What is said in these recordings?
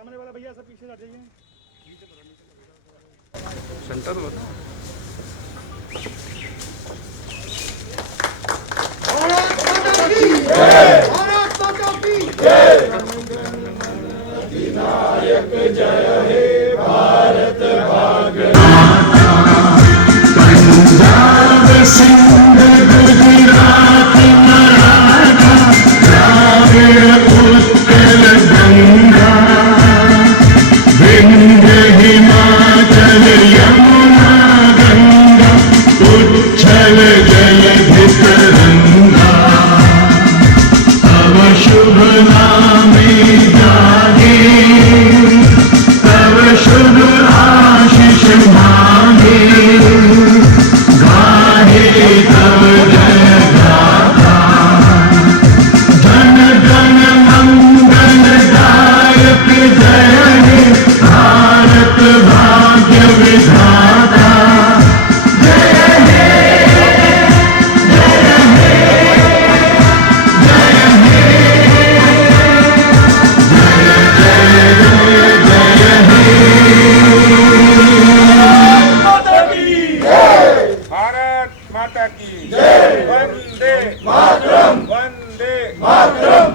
सामने वाला भैया सब पीछे हट जाइए। सेंटर में भारत माता की जय। विनायक जय हे भारत भाग्य पंजाब सिंध गुजरात मराठा द्राविड़ उत्कल गंगा विंध्य हिमाचल यमुना गंगा उच्छल जलधि तरंगा तव शुभ नामे जागे तव शुभ आशीष मांगे गाहे तव जय गाथा जन गण मंगल दायक जय हे भारत भाग्य विधाता जय हे जय हे जय हे भारत माता की जय। वंदे मातरम वंदे मातरम।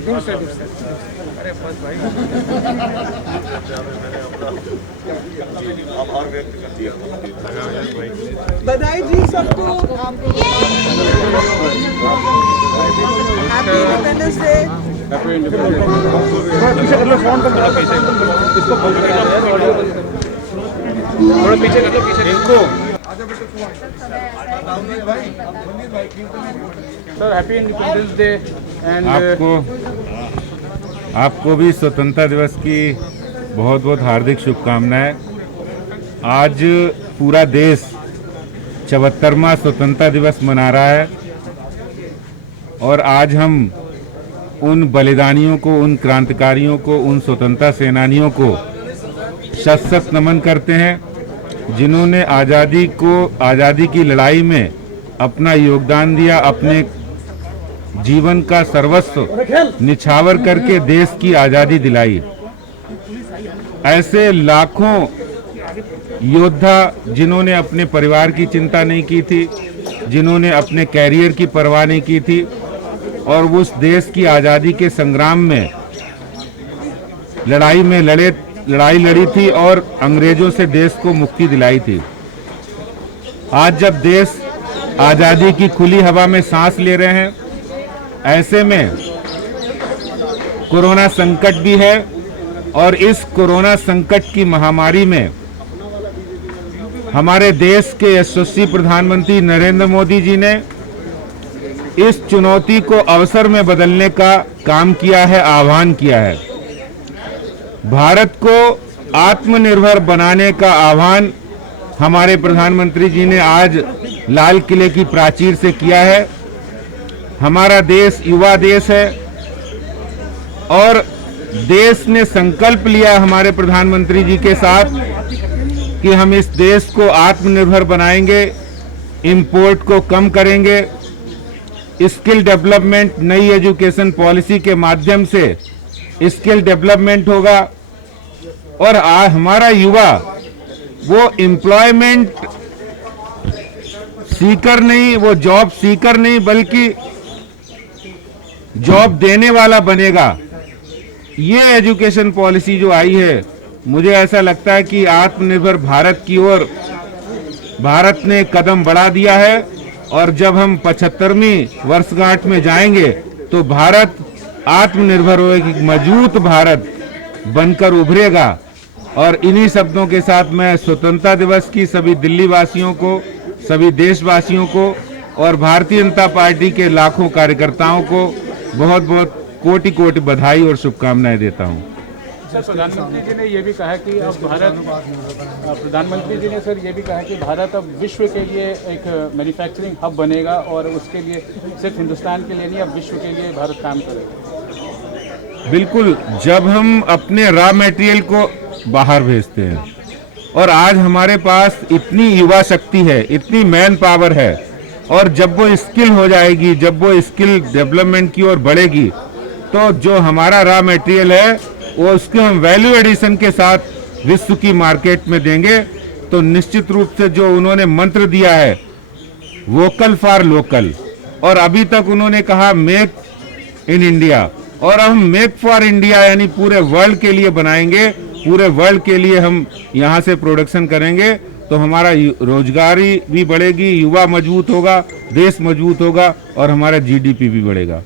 दूर से अरे बस भाई आभार व्यक्त कर दिया। बधाई जी सबको। Happy independence day. पीछे कर लो, फोन कर लो पीछे। इसको थोड़ा पीछे कर लो, पीछे इनको sir happy independence day and आपको भी स्वतंत्रता दिवस की बहुत बहुत हार्दिक शुभकामनाएं। आज पूरा देश 74वां स्वतंत्रता दिवस मना रहा है और आज हम उन बलिदानियों को, उन क्रांतिकारियों को, उन स्वतंत्रता सेनानियों को शत शत नमन करते हैं जिन्होंने आज़ादी की लड़ाई में अपना योगदान दिया, अपने जीवन का सर्वस्व निछावर करके देश की आज़ादी दिलाई। ऐसे लाखों योद्धा जिन्होंने अपने परिवार की चिंता नहीं की थी, जिन्होंने अपने कैरियर की परवाह नहीं की थी और उस देश की आज़ादी के संग्राम में लड़ाई लड़ी थी और अंग्रेजों से देश को मुक्ति दिलाई थी। आज जब देश आज़ादी की खुली हवा में सांस ले रहे हैं, ऐसे में कोरोना संकट भी है और इस कोरोना संकट की महामारी में हमारे देश के यशस्वी प्रधानमंत्री नरेंद्र मोदी जी ने इस चुनौती को अवसर में बदलने का काम किया है, आह्वान किया है। भारत को आत्मनिर्भर बनाने का आह्वान हमारे प्रधानमंत्री जी ने आज लाल किले की प्राचीर से किया है। हमारा देश युवा देश है और देश ने संकल्प लिया हमारे प्रधानमंत्री जी के साथ कि हम इस देश को आत्मनिर्भर बनाएंगे, इंपोर्ट को कम करेंगे, स्किल डेवलपमेंट, नई एजुकेशन पॉलिसी के माध्यम से स्किल डेवलपमेंट होगा और हमारा युवा वो एम्प्लॉयमेंट सीकर नहीं, वो जॉब सीकर नहीं बल्कि जॉब देने वाला बनेगा। ये एजुकेशन पॉलिसी जो आई है, मुझे ऐसा लगता है कि आत्मनिर्भर भारत की ओर भारत ने कदम बढ़ा दिया है और जब हम 75वीं वर्षगांठ में जाएंगे तो भारत आत्मनिर्भर होगी, मजबूत भारत बनकर उभरेगा। और इन्हीं शब्दों के साथ मैं स्वतंत्रता दिवस की सभी दिल्ली वासियों को, सभी देशवासियों को और भारतीय जनता पार्टी के लाखों कार्यकर्ताओं को बहुत बहुत कोटि कोटि बधाई और शुभकामनाएं देता हूं। सर प्रधानमंत्री जी ने ये भी कहा कि अब प्रधानमंत्री जी ने सर ये भी कहा कि भारत अब विश्व के लिए एक मैन्युफैक्चरिंग हब बनेगा और उसके लिए सिर्फ हिंदुस्तान के लिए नहीं, अब विश्व के लिए भारत काम करेगा। बिल्कुल जब हम अपने रॉ मटेरियल को बाहर भेजते हैं और आज हमारे पास इतनी युवा शक्ति है, इतनी मैन पावर है, और जब वो स्किल हो जाएगी, जब वो स्किल डेवलपमेंट की ओर बढ़ेगी, तो जो हमारा रॉ मटेरियल है वो उसको हम वैल्यू एडिशन के साथ विश्व की मार्केट में देंगे। तो निश्चित रूप से जो उन्होंने मंत्र दिया है वोकल फॉर लोकल, और अभी तक उन्होंने कहा मेक इन इंडिया, और अब हम मेक फॉर इंडिया यानी पूरे वर्ल्ड के लिए बनाएंगे, पूरे वर्ल्ड के लिए हम यहाँ से प्रोडक्शन करेंगे। तो हमारा रोजगारी भी बढ़ेगी, युवा मजबूत होगा, देश मजबूत होगा और हमारा जीडीपी भी बढ़ेगा।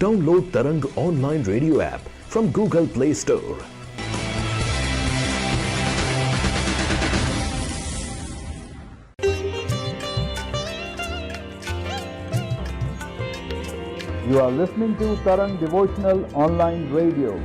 Download Tarang online radio app from Google Play Store. You are listening to Tarang Devotional Online Radio.